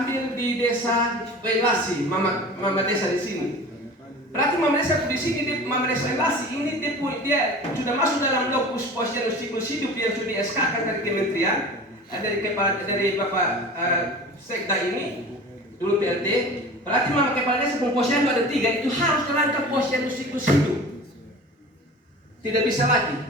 ambil di desa Relasi, mama desa di sini. Berarti mama desa di sini, mama desa Relasi ini dia sudah masuk dalam lokus posyandu siklus hidup yang sudah di-SK-kan dari kementerian, dari Bapak Sekda ini dulu PLT. Berarti mama kepala desa posyandu ada 3, itu harus jalankan posyandu siklus hidup. Tidak bisa lagi.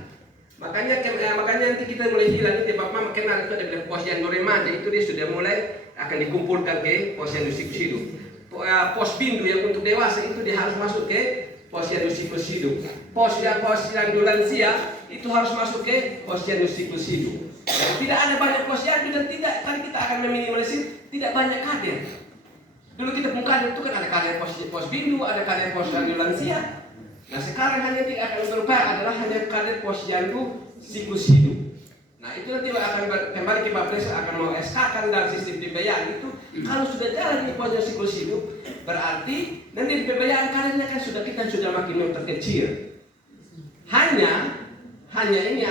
Makanya nanti kita mulai hilang itu Bapak Mama kenal itu ada bilang posyandu remaja itu dia sudah mulai akan dikumpulkan ke posyandu siklus hidup. Posbindu yang untuk dewasa itu dia harus masuk ke posyandu siklus hidup. Posyandu lansia itu harus masuk ke posyandu siklus hidup. Dan tidak ada banyak posyandu dan tidak tadi kita akan meminimalisir tidak banyak kader. Dulu kita pun kader itu kan ada kader posbindu, ada kader posyandu lansia. Nah sekarang hanya tidak akan berubah adalah hanya kader posyandu siklus hidup. Nah itu nanti akan kembali ke Bapak Desa akan mau SK-kan dalam sistem pembiayaan itu. Kalau sudah jalan di posyandu siklus hidup, berarti nanti di pembiayaan kadernya kan kita sudah makin memperkecil. Hanya ini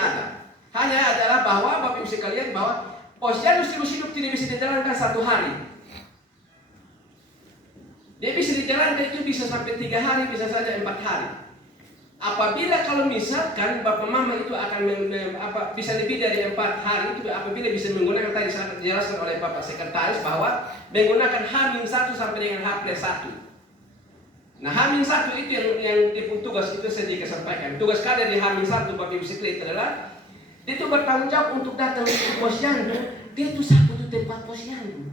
adalah bahwa Bapak Ibu sekalian bahwa posyandu siklus hidup tidak bisa dijalankan 1 hari. Dia bisa dijalankan itu bisa sampai 3 hari, bisa saja 4 hari. Apabila kalau misalkan Bapak Mama itu akan bisa lebih dari 4 hari itu apabila bisa menggunakan tadi sangat dijelaskan oleh Bapak Sekretaris bahwa menggunakan H-1 sampai dengan H+1. Nah H-1 itu yang tugas itu saya sampaikan. Tugas kader di H-1 Bapak Ibu sekalian adalah dia itu bertanggung jawab untuk datang ke posyandu. Dia itu sapu itu tempat posyandu.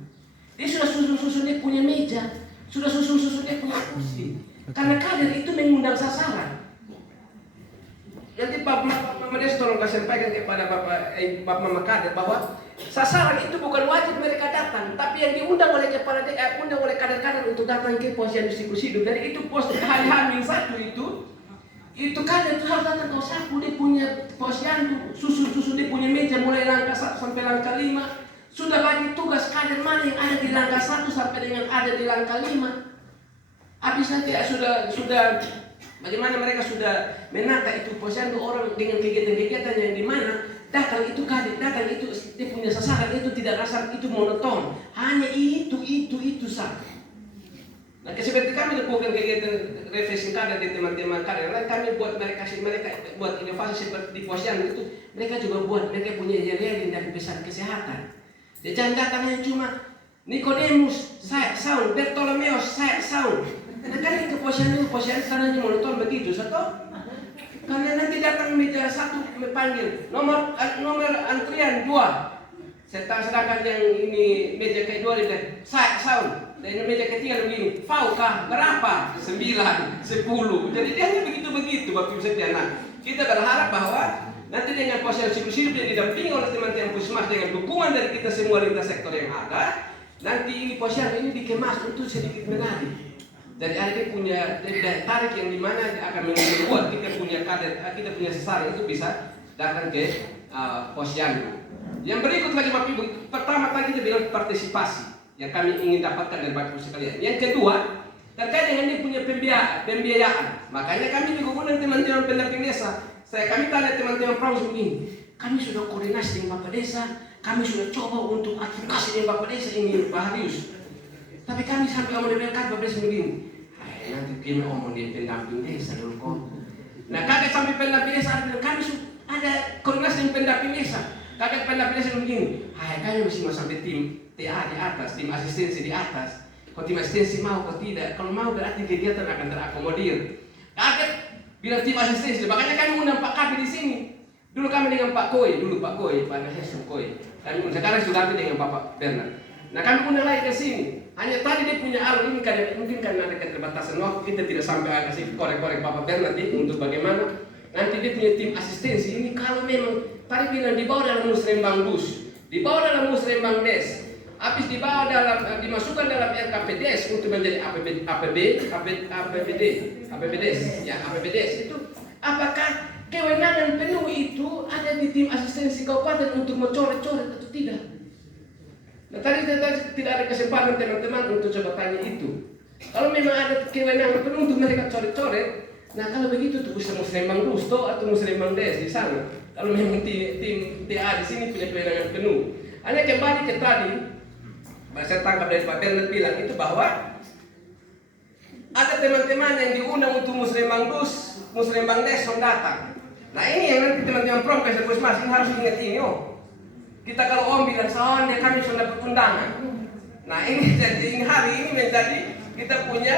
Dia sudah susun dia punya meja, sudah susun dia punya kursi. Karena kader itu mengundang sasaran. Jadi Bapak Desa tolong sampaikan kepada Bapak Mama kader bahwa sasaran itu bukan wajib mereka datang, tapi yang diundang oleh undang oleh kader-kader untuk datang ke posyandu siklus hidup. Dan itu hari-hari 1 itu kader itu harus datang ke sapu dia punya posyandu, susun dia punya meja mulai langkah 1 sampai langkah 5. Sudah bagi tugas kader mana yang ada di langkah 1 sampai dengan ada di langkah 5. Habis nanti sudah bagaimana mereka sudah menata itu posyandu orang dengan kegiatan-kegiatan yang di mana datang itu dia punya sasaran itu tidak rasa itu monoton, hanya itu saja. Nah seperti kami lakukan kegiatan refreshing kader di teman-teman kader lain, kami buat mereka buat inovasi seperti di posyandu itu mereka juga buat mereka punya yel-yelin dari pesan kesehatan. Dia jangan datangnya cuma Nikodemus saya sound, Bertolomeus saya sound. Nah, kan ke posyandu sananya monoton begitu, satu. Karena nanti datang meja 1 panggil nomor antrian 2. Sedangkan yang ini meja kedua dia saya sound. Dan meja ketiga begini, Fauka berapa? 9, 10. Jadi dia hanya begitu Bapak Ibu sekalian. Nah, kita berharap bahwa nanti dengan posyandu siklus hidup yang didampingi oleh teman-teman Puskesmas dengan dukungan dari kita semua lintas sektor yang ada, nanti ini posyandu ini dikemas untuk sedikit menarik. Dari ada dia punya daya tarik yang dimana akan membuat kita punya kader, kita punya sasaran itu bisa datang ke posyandu. Yang berikut lagi Bapak Ibu, pertama tadi kita bilang partisipasi yang kami ingin dapatkan dari Bapak Ibu sekalian. Yang kedua terkait dengan dia punya pembiayaan. Makanya kami juga undang teman-teman pendamping desa. Kami tanya teman-teman Praus begini, kami sudah koordinasi dengan Bapak Desa, kami sudah coba untuk advokasi dengan Bapak Desa ini Pak Harius. Tapi kami sampai omong dekat Bapak Desa begini, nanti kami omong di pendamping desa dulu kok. Nah kakek sampai pendamping desa kami ada koordinasi dengan pendamping desa. Kakek pendamping desa begini, kami mesti mau sampai tim TA di atas, tim asistensi di atas. Kalau tim asistensi mau, kalau tidak, kalau mau berarti kegiatan akan terakomodir. Kakek bilang tim asistensi, makanya kami undang Pak Kapi di sini. Dulu kami dengan Pak Koi, Pak Nahesu Koi. Kami sekarang sudah dengan Bapak Bernard. Nah kami undang lagi ke sini. Hanya tadi dia punya alur ini mungkin karena ada keterbatasan waktu kita tidak sampai kasih korek-korek Bapak Bernard untuk bagaimana nanti dia punya tim asistensi ini kalau memang tadi bilang dibawa dalam musrembang dus, dibawa dalam musrembang des. Habis dimasukkan dalam RKPDes untuk menjadi APBDes itu apakah kewenangan penuh itu ada di tim asistensi kabupaten untuk mencoret-coret atau tidak? Nah tadi tidak ada kesempatan teman-teman untuk coba tanya itu. Kalau memang ada kewenangan penuh untuk mereka coret-coret, nah kalau begitu tuh musrembang Rusto atau musrembang Des di sana. Kalau memang tim TA di sini punya kewenangan penuh. Hanya kembali ke tadi saya tangkap dari Pak Bernard bilang itu bahwa ada teman-teman yang diundang untuk Muslimbang Dus, Muslimbang Des datang. Nah ini yang nanti teman-teman Promkes dan Puskesmas ini harus ingat ini. Kita kalau bilang dia kami sudah dapat undangan. Nah ini jadi hari ini menjadi kita punya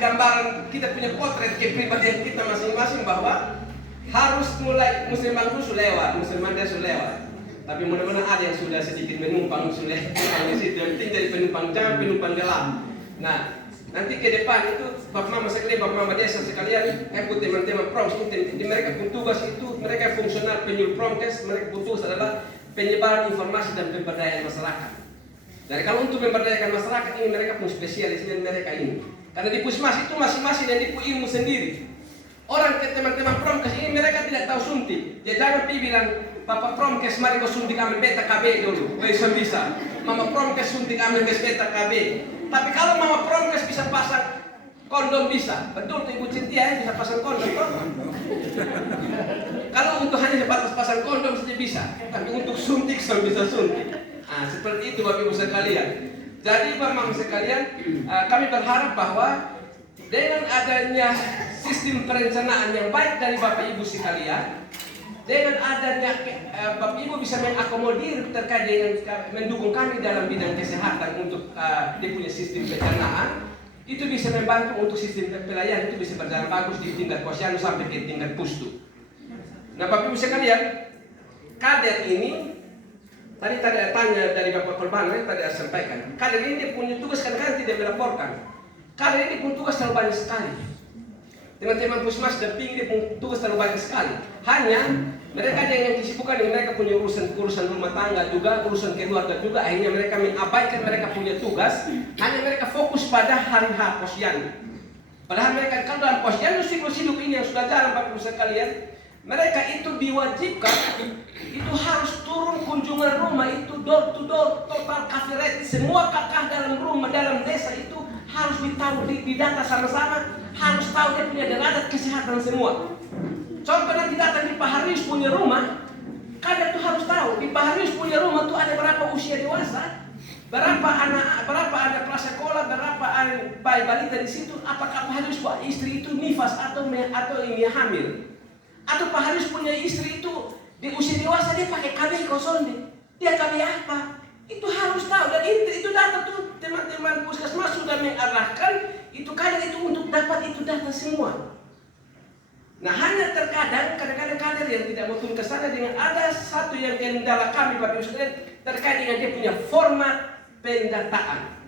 gambaran, kita punya potret kepribadian kita masing-masing bahwa harus mulai Muslimbang Dus lewat, Muslimbang Des lewat. Tapi mudah-mudahan ada yang sudah sedikit menumpang sudah di situ. Yang penting jadi penumpang jangan penumpang gelap. Nah nanti ke depan itu Bapak Mama sekalian, Bapak Mama Desa sekalian, ikut teman-teman Promkes, mereka pun tugas itu, mereka fungsional penyuluh Promkes, mereka pun tugas adalah penyebaran informasi dan pemberdayaan masyarakat. Jadi kalau untuk memberdayakan masyarakat ini mereka pun spesialis mereka ini. Karena di Puskesmas itu masing-masing dan di ilmu sendiri. Orang ke teman-teman Promkes ini mereka tidak tahu suntik. Dia jangan bilang Bapak Promkes mari kau suntik ambil beta KB dulu, bisa. Mama Promkes suntik ambil beta KB. Tapi kalau Mama Promkes bisa pasang kondom bisa, betul tuh Ibu Cintia bisa pasang kondom. Kalau untuk hanya sebatas pasang kondom saja bisa, tapi untuk suntik bisa suntik. Nah, seperti itu Bapak Ibu sekalian. Jadi Bapak Mama sekalian, kami berharap bahwa dengan adanya sistem perencanaan yang baik dari Bapak Ibu sekalian, dengan adanya Bapak Ibu bisa mengakomodir terkait dengan mendukung kami dalam bidang kesehatan untuk dia punya sistem pencernaan, itu bisa membantu untuk sistem pelayanan itu bisa berjalan bagus di tingkat posyandu sampai ke tingkat pustu. Nah Bapak Ibu sekalian, kader ini tadi ada tanya dari Bapak Kolbana tadi saya sampaikan, kader ini dia punya tugas kadang-kadang tidak melaporkan. Kader ini pun tugas terlalu banyak sekali. Teman-teman Puskesmas dan Ping dia pun tugas terlalu banyak sekali. Hanya mereka yang disibukkan dengan mereka punya urusan rumah tangga juga, urusan keluarga juga. Akhirnya mereka mengabaikan mereka punya tugas. Hanya mereka fokus pada hari H posyandu. Padahal mereka kalau dalam posyandu siklus hidup ini yang sudah jalan Bapak Ibu sekalian, mereka itu diwajibkan itu harus turun kunjungan rumah itu door to door total coverage. Semua kakak dalam rumah dalam desa itu harus ditahu di data sama-sama. Harus tahu dia punya derajat kesehatan semua. Contoh nanti datang di Pak Haris punya rumah, kader tuh harus tahu di Pak Haris punya rumah tuh ada berapa usia dewasa, berapa ada kelas sekolah, berapa bayi balita di situ. Apakah Pak Haris buat istri itu nifas atau ini hamil? Atau Pak Haris punya istri itu di usia dewasa dia pakai KB kosong deh. Dia KB apa? Itu harus tahu dan itu data tuh teman-teman Puskesmas sudah mengarahkan itu kader itu untuk dapat itu data semua. Nah hanya terkadang kadang-kadang kader yang tidak mau turun ke sana dengan ada satu yang kendala kami Bapak Ibu sekalian terkait dengan dia punya format pendataan.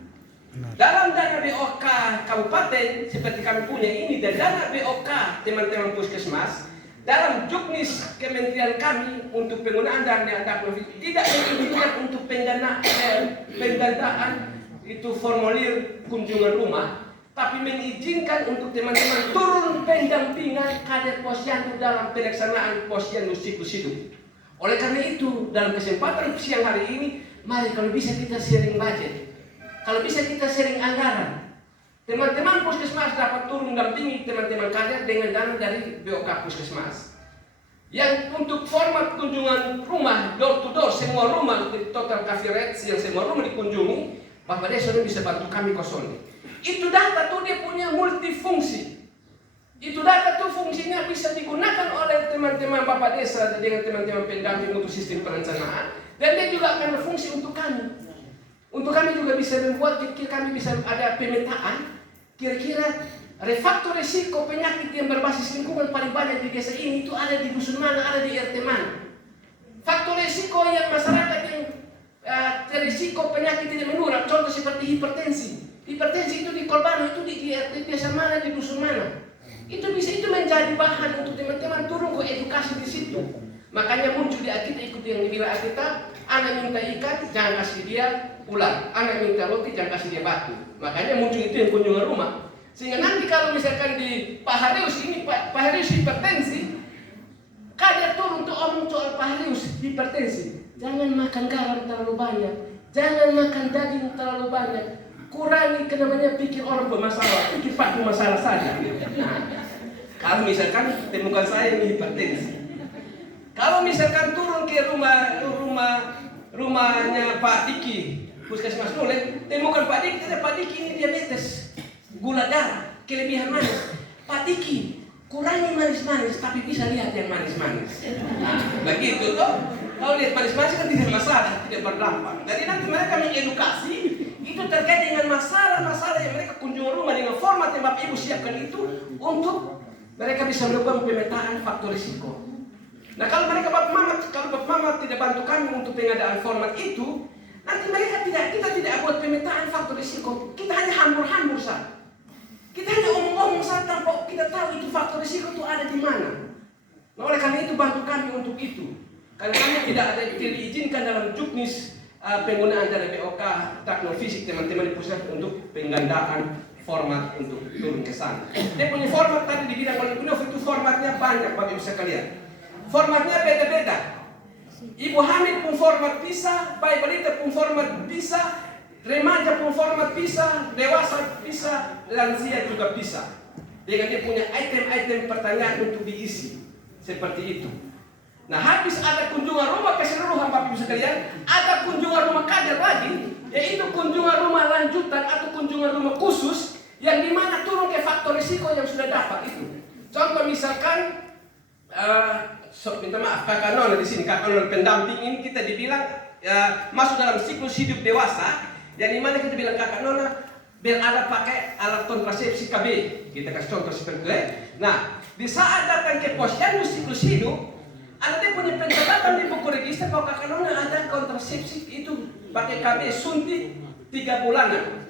Dalam dana BOK kabupaten seperti kami punya ini dan dana BOK teman-teman Puskesmas dalam juknis kementerian kami untuk penggunaan dana tidak mengizinkan untuk pendanaan itu formulir kunjungan rumah, tapi mengizinkan untuk teman-teman turun pendampingan kader posyandu dalam pelaksanaan posyandu siklus hidup. Oleh karena itu dalam kesempatan siang hari ini, mari kalau bisa kita sharing budget, kalau bisa kita sharing anggaran. Teman-teman Puskesmas dapat turun dampingi teman-teman kader dengan dana dari BOK Puskesmas. Yang untuk format kunjungan rumah, door to door, semua rumah, total coverage yang semua rumah dikunjungi, Bapak Desa bisa bantu kami kosong. Itu data tuh dia punya multifungsi. Itu data tuh fungsinya bisa digunakan oleh teman-teman Bapak Desa dengan teman-teman pendamping untuk sistem perencanaan. Dan dia juga akan berfungsi untuk kami. Untuk kami juga bisa membuat, kami bisa ada pemetaan. Kira-kira refaktor risiko penyakit yang berbasis lingkungan paling banyak di desa ini itu ada di dusun mana, ada di RT mana. Faktor risiko yang masyarakat yang risiko penyakit tidak menular, contoh seperti hipertensi. Hipertensi itu di Kolbano, itu di RT desa mana, di dusun mana. Itu bisa itu menjadi bahan untuk teman-teman turun ke edukasi di situ. Makanya muncul di Alkitab ikut yang dibilang Alkitab, anak minta ikan, jangan kasih dia ular. Anak minta roti, jangan kasih dia batu. Makanya muncul itu yang kunjungan rumah. Sehingga nanti kalau misalkan di Pak Harius ini, Pak Harius hipertensi, kader turun untuk omong soal Pak Harius hipertensi. Jangan makan garam terlalu banyak, jangan makan daging terlalu banyak. Kurangi namanya pikir orang bermasalah, pikir Pak bermasalah saja. Nah, kalau misalkan temukan saya ini hipertensi. Kalau misalkan turun ke rumahnya Pak Diki, puskesmas Nulen, temukan Pak Diki ini diabetes, gula darah, kelebihan manis. Pak Diki, kurangi manis-manis, tapi bisa lihat yang manis-manis. Nah, begitu toh. Kalau lihat manis-manis kan tidak masalah, tidak berdampak. Jadi nanti mereka mengedukasi itu terkait dengan masalah-masalah yang mereka kunjungan rumah dengan format yang Bapak Ibu siapkan itu untuk mereka bisa melakukan pemetaan faktor risiko. Nah kalau Bapak Mama tidak bantu kami untuk pengadaan format itu, nanti kita tidak buat pemetaan faktor risiko. Kita hanya hambur-hambur saja. Kita hanya omong-omong saja tanpa kita tahu itu faktor risiko itu ada di mana. Nah oleh karena itu bantu kami untuk itu. Karena kami tidak diizinkan dalam juknis penggunaan dari BOK teknofisik teman-teman di pusat untuk penggandaan format untuk turun ke sana. Dia punya format tadi dibilang oleh Ibu itu formatnya banyak Bapak Ibu sekalian. Formatnya beda-beda. Ibu hamil pun format bisa, bayi balita pun format bisa, remaja pun format bisa, dewasa bisa, lansia juga bisa. Dengan dia punya item-item pertanyaan untuk diisi seperti itu. Nah habis ada kunjungan rumah keseluruhan Bapak Ibu sekalian, ada kunjungan rumah kader lagi, yaitu kunjungan rumah lanjutan atau kunjungan rumah khusus yang dimana turun ke faktor risiko yang sudah dapat itu. Contoh misalkan, minta maaf Kakak Nona di sini, Kakak Nona pendamping ini kita dibilang masuk dalam siklus hidup dewasa, yang dimana kita bilang Kakak Nona berada pakai alat kontrasepsi KB. Kita kasih contoh seperti itu. Nah di saat datang ke posyandu siklus hidup, ada dia punya pencatatan di buku register bahwa Kakak Nona ada kontrasepsi itu pakai KB suntik 3 bulanan.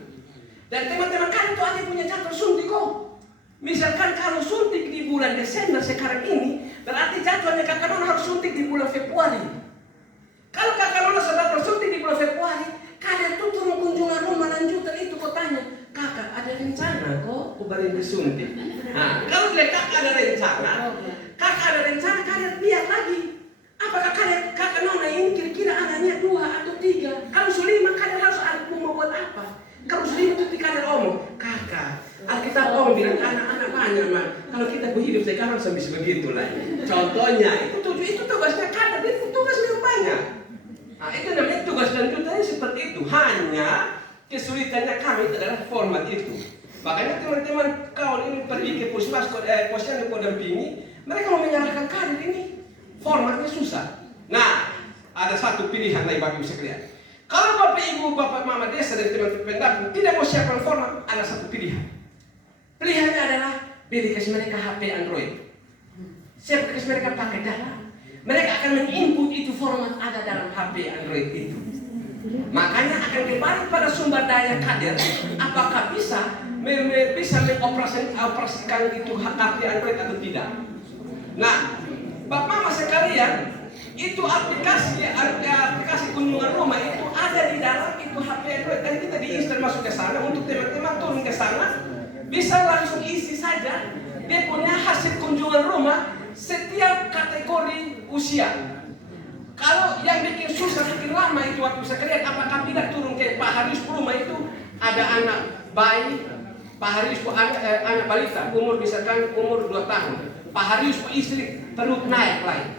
Dan teman-teman kan itu ada punya jadwal suntik kok. Misalkan kalau suntik di bulan Desember sekarang ini, berarti jadwalnya Kakak Nona harus suntik di bulan Februari. Kalau Kakak Nona sedang suntik di bulan Februari, kalian tuh turun kunjungan rumah lanjutan itu kok tanya, Kakak ada rencana kok kubarin disuntik. Nah, kalau dia Kakak ada rencana, kalian lihat lagi. Apakah Kakak Nona ini kira-kira anaknya 2 atau 3? Kalau sudah 5 kalian harus mau buat apa? Kalau sudah 5 itu kalian omong, Kakak, Alkitab bilang anak-anak banyak mah. Kalau kita hidup sekarang sampai begitu lah. Contohnya itu tugasnya kakak, itu tugasnya yang banyak. Nah itu namanya tugas dan tuntutannya seperti itu. Hanya kesulitannya kami itu adalah format itu. Makanya teman-teman kalau ini pergi ke posyandu dampingi, mereka mau menyalahkan kader ini. Formatnya susah. Nah, ada satu pilihan lagi Bapak Ibu sekalian. Kalau Bapak Ibu, Bapak Mama desa dan teman-teman pendamping tidak mau siapkan format, ada satu pilihan. Pilihannya adalah beli kasih mereka HP Android. Siapa kasih mereka pakai data. Mereka akan menginput itu format ada dalam HP Android itu. Makanya akan kembali pada sumber daya kader. Apakah bisa mengoperasikan itu HP Android atau tidak? Nah, Bapak Mama sekalian, itu aplikasi kunjungan rumah itu ada di dalam itu HP Android. Dan kita diinstal masuk ke sana untuk teman-teman turun ke sana, bisa langsung isi saja. Dia punya hasil kunjungan rumah setiap kategori usia. Kalau yang bikin susah, bikin lama itu waktu sekalian, apakah tidak turun ke Pak Haris rumah itu ada anak bayi, Pak Haris anak balita, misalkan umur 2 tahun. Pak Haris istri perut naik lagi,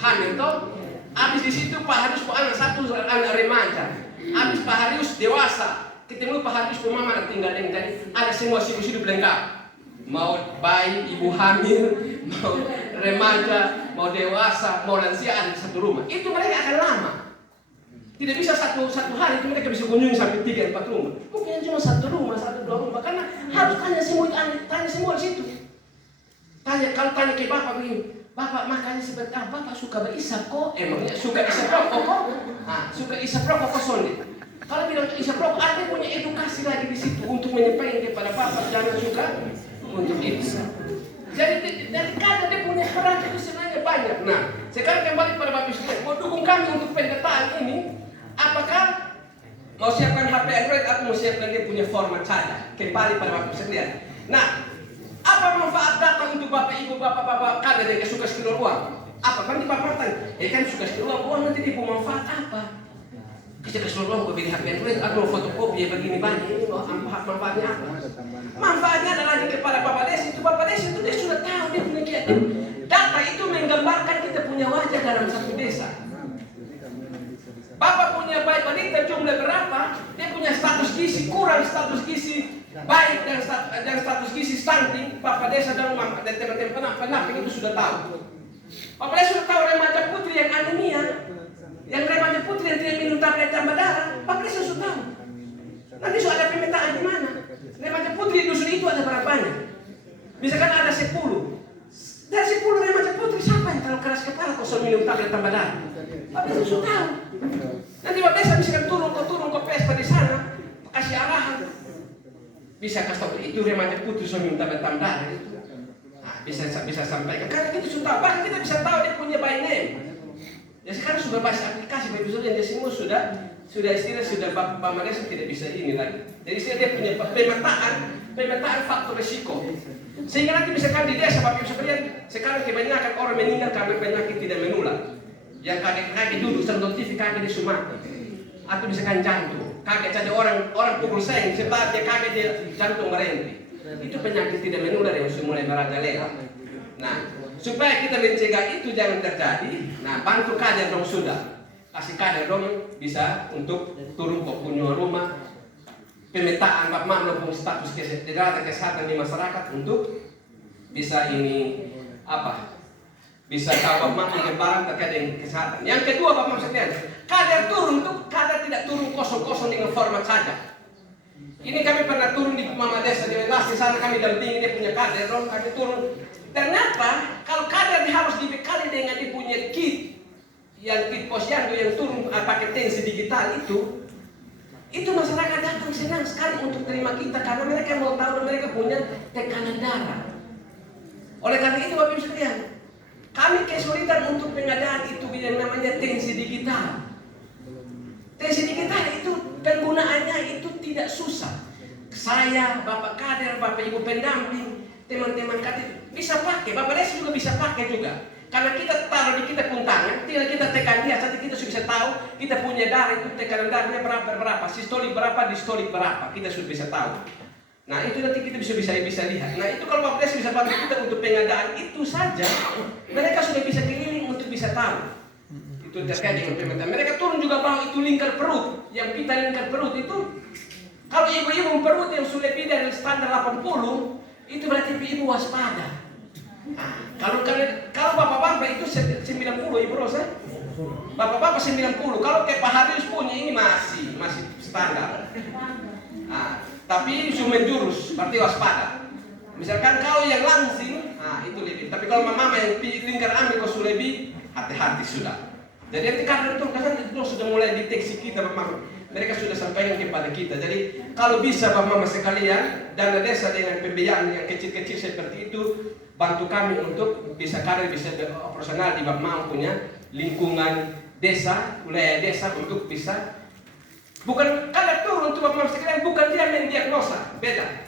hamil toh. Habis di situ Pak Haris anak 1 anak remaja. Habis Pak Haris dewasa, ketemu Pak Haris mama tinggal dengan jadi ada semua siklus hidup lengkap. Mau bayi, ibu hamil, mau remaja, mau dewasa, mau lansia ada di satu rumah. Itu mereka akan lama. Tidak bisa satu hari itu mereka bisa kunjungi sampai 3-4 rumah. Mungkin cuma 1 rumah, 1-2 rumah. Karena harus tanya semua di situ. Kalau tanya ke Bapak begini, Bapak makanya sebentar, Bapak suka berisap kok? Emangnya suka isap rokok kok? Suka isap rokok kok sonde? Kalau bilang isap rokok, ada punya edukasi lagi di situ untuk menyampaikan kepada Bapak jangan suka untuk itu. Jadi kadang dia punya peran itu sebenarnya banyak. Nah, sekarang kembali pada Bapak Ibu, mau dukung kami untuk pendataan ini, apakah mau siapkan HP Android atau mau siapkan dia punya format saja? Kembali pada Bapak Ibu sekalian. Nah, apa manfaat data untuk Bapak Ibu, Bapak kader yang suka keluar uang? Apa kan di Bapak tanya? Kan suka keluar uang nanti dia punya manfaat apa? Kita keseluruhan gue pilih HP Android atau fotokopi ya begini banyak ini manfaatnya apa? Manfaatnya adalah kepada Bapak Desi itu dia sudah tahu dia punya kreatif. Data itu menggambarkan kita punya wajah dalam satu desa. Bapak punya baik balita jumlah berapa, dia punya status gizi kurang, status gizi baik dan status gizi stunting, Bapak Desa dan teman-teman penamping itu sudah tahu. Bapak Desa sudah tahu remaja putri yang anemia, yang remaja putri yang tidak minum tablet tambah darah, Bapak Desa sudah tahu. Nanti sudah ada pemetaan di mana. Remaja putri di dusun itu ada berapanya? Misalkan ada 10. Dari 10 remaja putri, siapa yang terlalu keras kepala kok sudah minum tablet tambah darah? Bapak Desa sudah tahu. Nanti Bapak Desa misalkan turun ke pesta di sana, kasih arahan. Bisa kasih tahu itu remaja putri sudah minum tablet tambah darah. Nah, bisa sampaikan. Karena kita sudah tahu, bahkan kita bisa tahu dia punya by name. Ya sekarang sudah bahas aplikasi Bapak Ibu yang semua sudah istilah sudah Bapak Desa tidak bisa ini lagi. Jadi dia punya pemetaan faktor risiko. Sehingga nanti misalkan di desa Bapak Ibu sekalian, sekarang kebanyakan orang meninggal karena penyakit tidak menular. Yang kaget duduk sentuh TV kaget di Sumatera. Atau misalkan jantung, kaget saja orang pukul seng, sebab dia kaget dia jantung berhenti. Itu penyakit tidak menular yang sudah mulai merajalela. Nah, supaya kita mencegah itu jangan terjadi, nah bantu kader dong sudah. Kasih kader dong bisa untuk turun ke kunjungan rumah, pemetaan Pak Mamlo status kesehatan di masyarakat untuk bisa ini bisa tahu Pak Mamlo gambaran terkait dengan kesehatan. Yang kedua Pak Mamlo sekalian, kader turun tuh kader tidak turun kosong-kosong dengan format saja. Ini kami pernah turun di Mama Desa di Melas, di sana kami dampingi dia punya kader, kami turun. Ternyata kalau kader harus dibekali dengan dia punya kit posyandu yang turun pakai tensi digital itu masyarakat datang senang sekali untuk terima kita karena mereka mau tahu mereka punya tekanan darah. Oleh karena itu Bapak Ibu sekalian, kami kesulitan untuk pengadaan itu yang namanya tensi digital. Tensi digital itu penggunaannya itu tidak susah. Saya, Bapak kader, Bapak Ibu pendamping, teman-teman kader bisa pakai. Bapak Desa juga bisa pakai juga. Karena kita taruh di kita pun tangan, tinggal kita tekan dia saja kita sudah bisa tahu kita punya darah itu tekanan darahnya berapa, sistolik berapa, distolik berapa, kita sudah bisa tahu. Nah itu nanti kita bisa lihat. Nah itu kalau Bapak Desa bisa bantu kita untuk pengadaan itu saja, mereka sudah bisa keliling untuk bisa tahu. Itu terkait dengan pemetaan. Mereka turun juga bawa itu lingkar perut, yang pita lingkar perut itu. Kalau ibu-ibu perut yang sudah lebih dari standar 80, itu berarti ibu waspada. Nah, kalau bapak-bapak itu 90 Ibu Rosa. Bapak-bapak 90. Kalau kayak Pak Haris punya ini masih standar. Nah, tapi cuma menjurus, berarti waspada. Misalkan kau yang langsing, nah itu lebih. Tapi kalau mama yang lingkar ambil kau sudah lebih, hati-hati sudah. Jadi nanti karena itu sudah mulai deteksi kita Bapak. Mereka sudah sampaikan kepada kita. Jadi kalau bisa Bapak Mama sekalian, dana desa dengan pembiayaan yang kecil-kecil seperti itu, bantu kami untuk bisa operasional di Bapak Mama punya lingkungan desa, wilayah desa untuk bisa. Bukan kadar turun untuk Bapak Mama sekalian, bukan dia mendiagnosa, beda.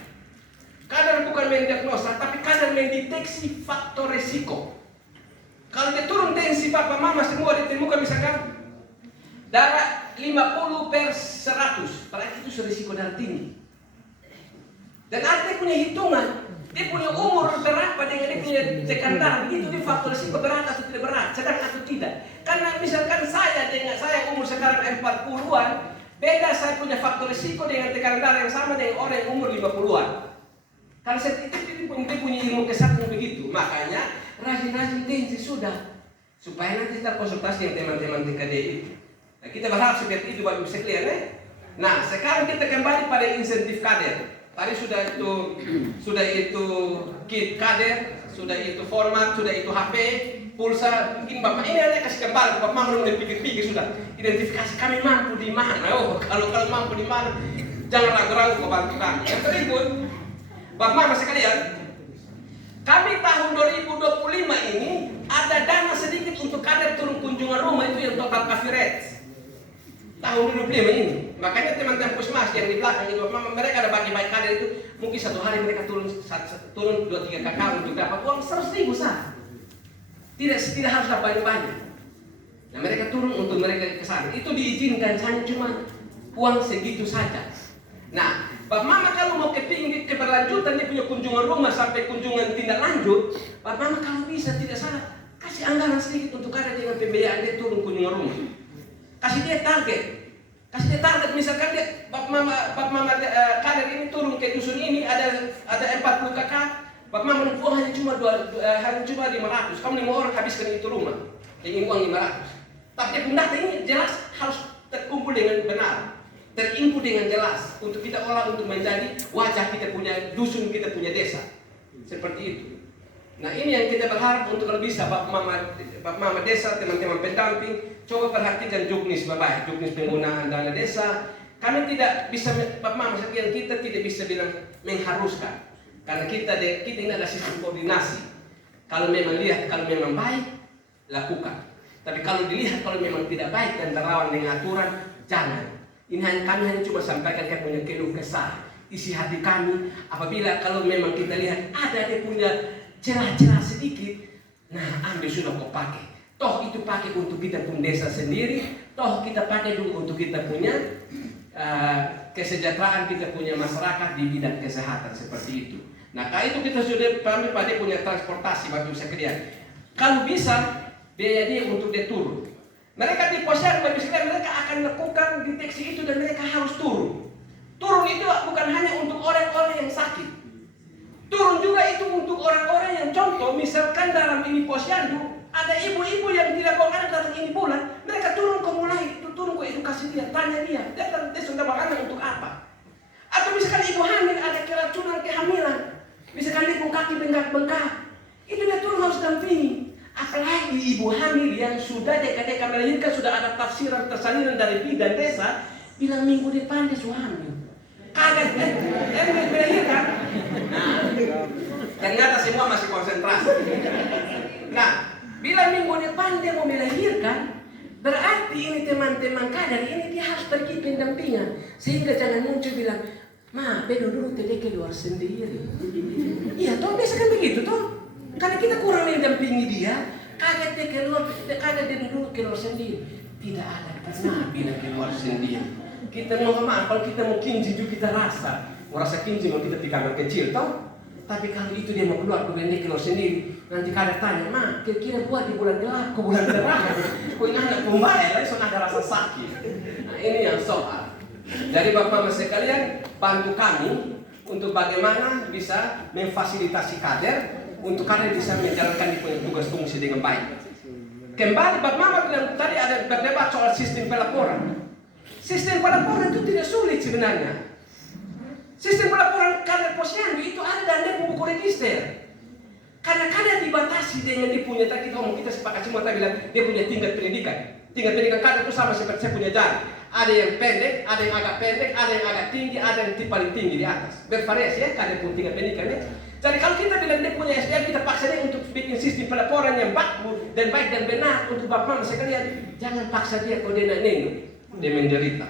Kadar bukan mendiagnosa, tapi kadar mendeteksi faktor resiko. Kalau dia turun tensi Bapak Mama semua ditemukan misalkan darah 50/100, berarti itu risiko darah tinggi. Dan ada dia punya hitungan, dia punya umur berapa dengan dia punya tekanan darah, begitu dia faktor risiko berat atau tidak berat, sedang atau tidak. Karena misalkan saya umur sekarang 40-an, beda saya punya faktor risiko dengan tekanan darah yang sama dengan orang yang umur 50-an. Kalau saya itu dia punya ilmu kesehatan begitu, makanya rajin-rajin tensi sudah, supaya nanti kita konsultasi dengan teman-teman TKDI. Nah, kita berharap seperti itu Bapak Ibu sekalian. Nah, sekarang kita kembali pada insentif kader. Tadi sudah itu kit kader, sudah itu format, sudah itu HP, pulsa. Mungkin Bapak ini hanya kasih kembali, Bapak Mampu mulai pikir-pikir sudah. Identifikasi kami mampu di mana. Oh, kalau mampu di mana, jangan ragu-ragu ke bantu kami. Yang berikut, Bapak Mama sekalian, kami tahun 2025 ini ada dana sedikit untuk kader turun kunjungan rumah itu yang total coverage. Tahun 2025 ini. Makanya teman-teman Pusmas yang di belakang itu, mereka ada bagi-bagi kader itu, mungkin satu hari mereka turun 2-3 kakak untuk dapat uang 100.000 sah. Tidak harus banyak-banyak. Nah mereka turun untuk mereka ke sana. Itu diizinkan hanya cuma uang segitu saja. Nah, Pak Mama kalau mau keberlanjutan dia punya kunjungan rumah sampai kunjungan tindak lanjut, Pak Mama kalau bisa tidak salah kasih anggaran sedikit untuk kader dengan pembiayaan dia turun kunjungan rumah. Kasih dia target. Kasih dia target, misalkan dia Bapak Mama kader ini turun ke dusun ini ada 40 kakak. Bapak Mama uang hanya cuma 500. Kamu 5 orang habiskan itu rumah. Ingin uang 500. Tapi dia pendata ini jelas harus terkumpul dengan benar, terinput dengan jelas untuk kita olah untuk menjadi wajah kita punya dusun, kita punya desa. Seperti itu. Nah, ini yang kita berharap untuk kalau bisa Bapak Mama desa, teman-teman pendamping, coba perhatikan juknis Bapak, juknis penggunaan dana desa. Kami tidak bisa, Bapak Mama sekian kita tidak bisa bilang mengharuskan. Karena kita ini ada sistem koordinasi. Kalau memang lihat, kalau memang baik, lakukan. Tapi kalau dilihat kalau memang tidak baik dan terlawan dengan aturan, jangan. Ini kami hanya cuma sampaikan kita punya keluh kesah, isi hati kami. Apabila kalau memang kita lihat ada dia punya celah-celah sedikit, nah ambil sudah kau pakai. Toh itu pakai untuk kita punya desa sendiri, toh kita pakai juga untuk kita punya kesejahteraan, kita punya masyarakat di bidang kesehatan seperti itu. Nah, kalau itu kita sudah kami pada punya transportasi bagi usaha kalian. Kalau bisa biaya dia untuk dia turun. Mereka di posyandu misalnya mereka akan lakukan deteksi itu dan mereka harus turun. Turun itu bukan hanya untuk orang-orang yang sakit. Turun juga itu untuk orang-orang yang contoh misalkan dalam ini posyandu ada ibu-ibu yang tidak mau anak datang ini bulan, mereka turun ke mulai turun ke edukasi dia, tanya dia sudah bawa anak untuk apa? Atau misalkan ibu hamil ada keracunan kehamilan, misalkan ibu kaki bengkak-bengkak, itu dia turun harus dampingi. Apalagi ibu hamil yang sudah deka-deka melahirkan, sudah ada tafsiran tersaliran dari bidan desa, bilang minggu depan dia sudah hamil. Kaget, melahirkan. Nah, ternyata semua masih konsentrasi. Nah, bila minggu depan dia mau melahirkan, berarti ini teman-teman kader ini dia harus pergi pendampingan. Sehingga jangan muncul bilang, ma, bedo dulu tadi keluar sendiri. Iya, toh biasa kan begitu toh. Karena kita kurang mendampingi dia, kaget dia keluar, kaget dia dulu keluar sendiri. Tidak ada pernah bilang keluar sendiri. Kita mau maaf, kalau kita mau kinji juga kita rasa kinji mau kita di kamar kecil, toh. Tapi kalau itu dia mau keluar, kemudian dia keluar sendiri, nanti kader tanya, ma, kira-kira buat di bulan gelap, ke bulan terang, kok ini anak pembaik, langsung ada rasa sakit. Nah, ini yang soal. Jadi Bapak-Bapak sekalian, bantu kami untuk bagaimana bisa memfasilitasi kader untuk kader bisa menjalankan tugas fungsi dengan baik. Kembali Bapak Mama bilang tadi ada berdebat soal sistem pelaporan. Sistem pelaporan itu tidak sulit sebenarnya. Sistem pelaporan kader posyandu itu ada dan dia buku register. Karena kader dibatasi dengan dia punya, tadi kita sepakat semua tadi bilang dia punya tingkat pendidikan. Tingkat pendidikan kader itu sama seperti saya punya jari. Ada yang pendek, ada yang agak pendek, ada yang agak tinggi, ada yang paling tinggi di atas. Bervariasi ya kader pun tingkat pendidikannya. Jadi kalau kita bilang dia punya SDM, kita paksa dia untuk bikin sistem pelaporan yang bagus dan baik dan benar untuk Bapak Mama sekalian. Jangan paksa dia kalau dia nengok, dia menderita.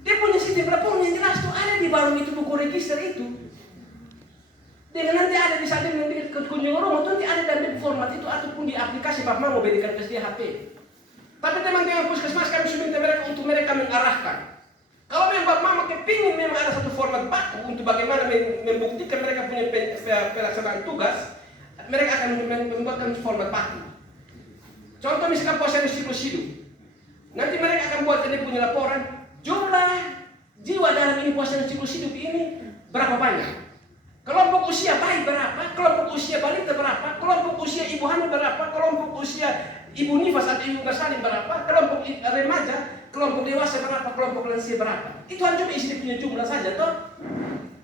Dia punya sistem pelaporan yang jelas tuh ada di bawah itu buku register itu. Dengan nanti ada di saat dia memiliki kunjungan rumah tuh nanti ada dalam format itu ataupun di aplikasi Bapak Mama berikan ke dia HP. Tapi teman-teman puskesmas kami sudah minta mereka untuk mereka mengarahkan. Kalau memang Bapak Mama kepingin memang ada satu format baku untuk bagaimana membuktikan mereka punya pelaksanaan tugas, mereka akan membuatkan format baku. Contoh misalkan posyandu siklus hidup. Nanti mereka akan buat dia punya laporan, jumlah jiwa dalam ini posyandu siklus hidup ini berapa banyak. Kelompok usia bayi berapa, kelompok usia balita berapa, kelompok usia ibu hamil berapa, kelompok usia ibu nifas atau ibu bersalin berapa, kelompok remaja, kelompok dewasa berapa, kelompok lansia berapa. Itu hanya cuma isi punya jumlah saja toh.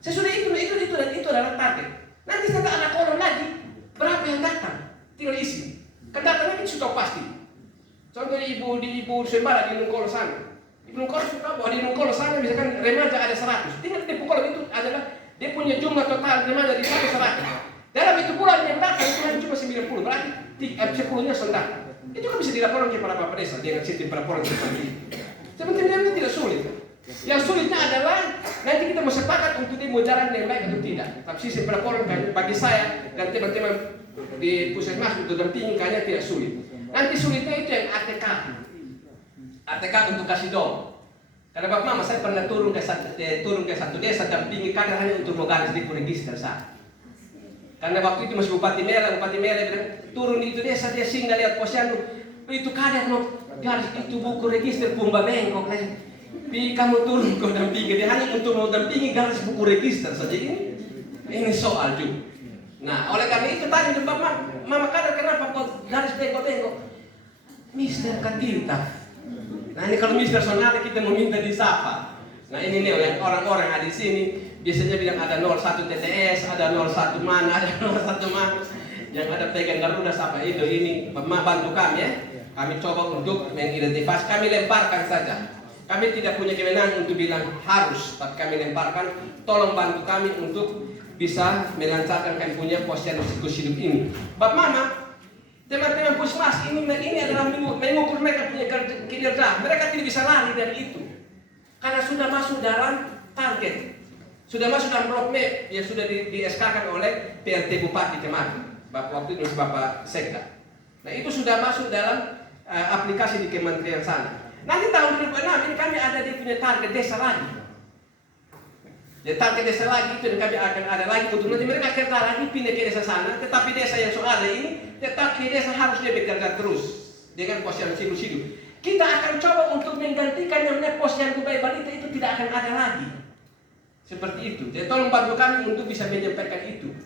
Sesudah itu dan itu adalah target. Nanti kita ada kolom lagi berapa yang datang, tinggal isi. Kan datangnya kita sudah pasti. Contohnya ibu sembara di Nungkolo sana. Ibu Nungkolo suka bahwa di Nungkolo sana misalkan remaja ada 100. Tinggal di kolom itu adalah dia punya jumlah total remaja di 100. Dalam itu bulan yang datang itu hanya cuma 90, berarti 10-nya datang. Itu kan bisa dilaporkan kepada Bapak Desa dengan sistem pelaporan seperti itu. Sebenarnya tidak sulit. Yang sulitnya adalah nanti kita mau sepakat untuk dia mau jalan yang baik atau tidak. Tapi sistem pelaporan bagi saya dan teman-teman di puskesmas untuk dampingi kayaknya tidak sulit. Nanti sulitnya itu yang ATK. ATK untuk kasih dom. Karena Bapak Mama saya pernah turun ke satu desa dampingi kader hanya untuk menggaris di register saya. Karena waktu itu masih Bupati Mela bilang turun di itu desa dia singgah lihat posyandu. itu kader no, garis itu buku register pumba bengkok lagi. Pi kamu turun kau dampingi, dia hanya untuk mau dampingi garis buku register saja ini soal juga. Nah, oleh karena itu tadi mama kader kenapa kok garis bengkok-bengkok? Mister Katinta. Nah ini kalau Mister Sonata kita meminta disapa. Nah ini nih yang orang-orang ada di sini biasanya bilang ada 01 TTS, ada 01 mana, ada 01 mana. Yang ada pegang Garuda siapa itu ini bantu kami ya. Kami coba untuk mengidentifikasi, kami lemparkan saja. Kami tidak punya kewenangan untuk bilang harus, tapi kami lemparkan. Tolong bantu kami untuk bisa melancarkan kami punya posyandu siklus hidup ini. Bapak Mama, teman-teman puskesmas ini adalah mengukur mereka punya kinerja. Mereka tidak bisa lari dari itu, karena sudah masuk dalam target, sudah masuk dalam roadmap yang sudah di-SK-kan oleh PRT Bupati kemarin. Waktu itu Bapak Sekda. Nah itu sudah masuk dalam aplikasi di kementerian sana. Nanti tahun 2006 ini kami ada di punya target desa lagi. Jadi target desa lagi itu kami akan ada lagi untuk nanti mereka kerja lagi pindah ke desa sana. Tetapi desa yang sudah ada ini tetap di desa harus dia bekerja terus dengan posyandu siklus hidup. Kita akan coba untuk menggantikan yang namanya posyandu bayi balita itu tidak akan ada lagi. Seperti itu. Jadi tolong bantu kami untuk bisa menyampaikan itu.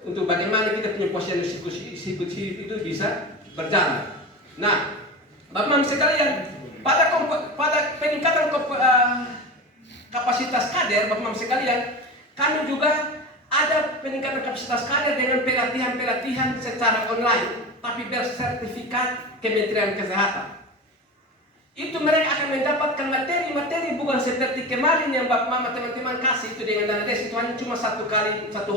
Untuk bagaimana kita punya posyandu siklus hidup itu bisa berjalan. Nah, Bapak-Bapak sekalian, pada peningkatan kapasitas kader, Bapak-Bapak sekalian, kami juga ada peningkatan kapasitas kader dengan pelatihan-pelatihan secara online, tapi bersertifikat Kementerian Kesehatan. Itu mereka akan mendapatkan materi-materi bukan seperti kemarin yang Bapak-Bapak teman-teman kasih itu dengan dana desa itu hanya cuma satu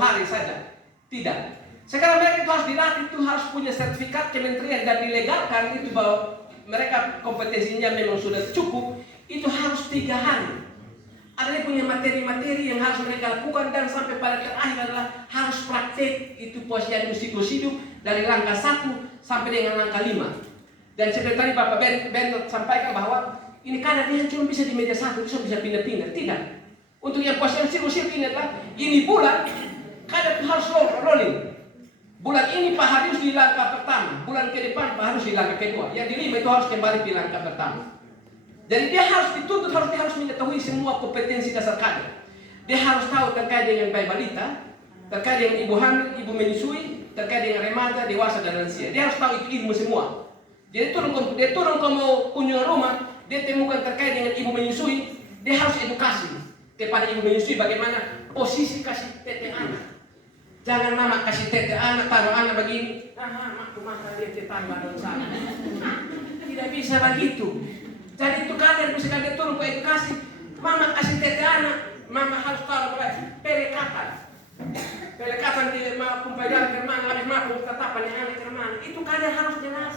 hari saja. Tidak. Sekarang mereka itu harus dilatih, itu harus punya sertifikat kementerian dan dilegalkan itu bahwa mereka kompetensinya memang sudah cukup. Itu harus 3 hari. Ada yang punya materi-materi yang harus mereka lakukan dan sampai pada terakhir adalah harus praktek itu posyandu siklus hidup dari langkah 1 sampai dengan langkah 5. Dan seperti tadi Bapak Ben sampaikan bahwa ini karena dia cuma bisa di meja 1 bisa pindah-pindah. Tidak. Untuk yang posyandu siklus hidup ini adalah ini bulan kadang harus rolling. Bulan ini Pak harus di langkah pertama, bulan ke depan Pak harus di langkah kedua. Yang di 5 itu harus kembali di langkah pertama. Jadi dia harus dituntut, dia harus mengetahui semua kompetensi dasar kader. Dia harus tahu terkait dengan bayi balita, terkait dengan ibu hamil, ibu menyusui, terkait dengan remaja, dewasa dan lansia. Dia harus tahu itu ilmu semua. Dia turun ke mau kunjungan rumah, dia temukan terkait dengan ibu menyusui, dia harus edukasi kepada ibu menyusui bagaimana posisi kasih tete anak. Jangan mama kasih tete anak, taruh anak begini. Mak dia tetangga dan sana. Tidak bisa begitu. Jadi itu kader bisa dia turun ke edukasi. Mama kasih tete anak, mama harus taruh pelekatan. Pelekatan di kumpaian kemana, habis mampu tetapan yang anak kemana. Itu kader harus jelas.